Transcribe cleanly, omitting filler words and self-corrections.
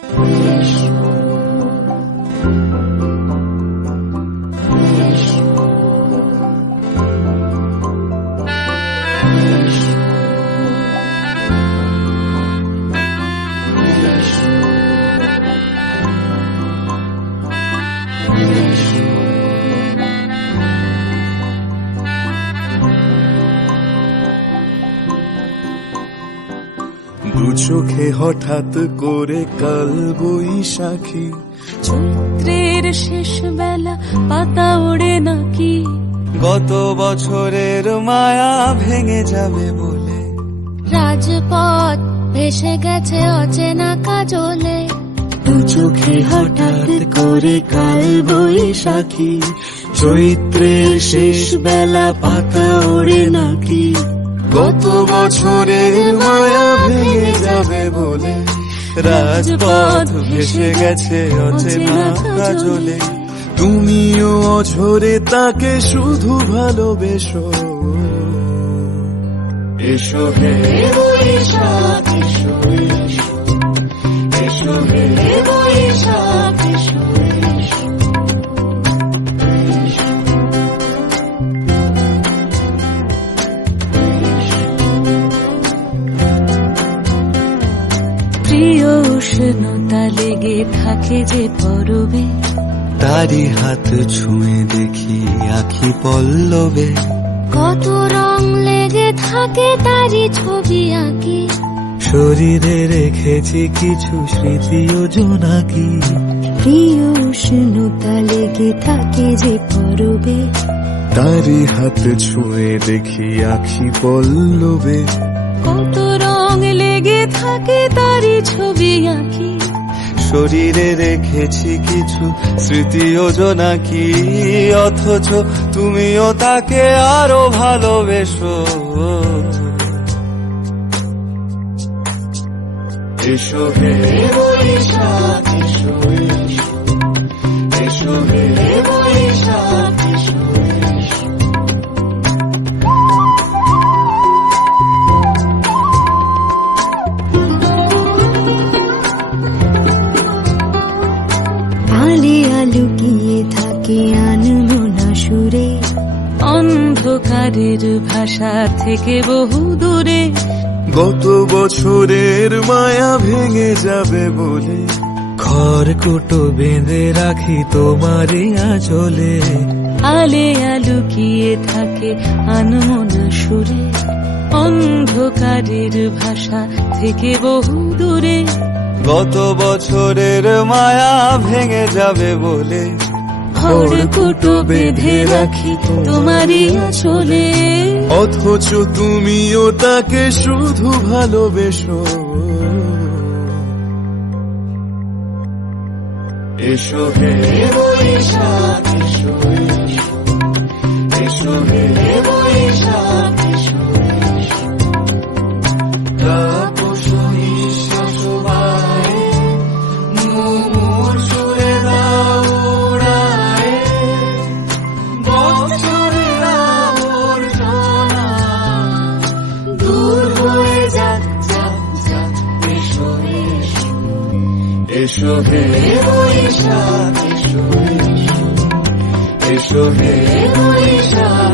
দু চোখে হঠাৎ করে কাল বৈশাখী, চৈত্রের শেষ বেলা পাতা ওড়ে নাকি, গত বছরের মায়া ভেঙে যাবে বলে, রাজপথ ভেসে গেছে অচেনা কাজলে। দু চোখে হঠাৎ করে কাল বৈশাখী, চৈত্রের শেষ বেলা পাতা ওড়ে নাকি, গত বছরের মায়া ভেঙে যাবে বলে, রাজপথ ভেসে গেছে অচেনা কাজলে। তুমিও অঝরে তাকে শুধু ভালোবেসো, এসো হে বৈশাখ এসো, এসো হে বৈশাখ এসো। প্রিয় উষ্ণতা লেগে থাকে যে পরবে, তারি হাত ছুঁয়ে দেখি আখি পল্লবে, কত রং লেগে থাকে তারি ছবি আঁকি, শরীরে রেখেছি কিছু স্মৃতি ও জোনাকি। প্রিয় উষ্ণতা লেগে থাকে যে পরবে, তারি হাত ছুঁয়ে দেখি আখি পল্লবে, কত রং লেগে থাকে তারি ছবি আঁকি, শরীরে রেখেছি কিছু স্মৃতি ও জোনাকি। অথচ তুমিও তাকে আরো ভালোবেসো, এসো হে বৈশাখ এসো, এসো হে বৈশাখ এসো। আলিয়া লুকিয়ে থাকে আনমনা সুরে, অন্ধকারের ভাষা থেকে বহু দূরে, গত বছরের মায়া ভেঙে যাবে বলে, খড়কুটো বেঁধে রাখি তোমারই আঁচলে। আলিয়া লুকিয়ে থাকে আনমনা সুরে, অন্ধকারের ভাষা থেকে বহু দূরে, গত বছরের মায়া ভেঙে যাবে বলে, খড়কুটো বেঁধে রাখি তোমারই আঁচলে। অথচ তুমিও তাকে শুধু ভালোবেসো, এসো হে বৈশাখ এসো, এসো হে বৈশাখ এসো। তাপসী শোভায় মুমুর সুরে দাও উড়ায়, বছরের আবর্জনা দূর হয়ে যাক যাক যাক, এসো এসো, এসো হে বৈশাখ এসো, এসো হে বৈশাখ।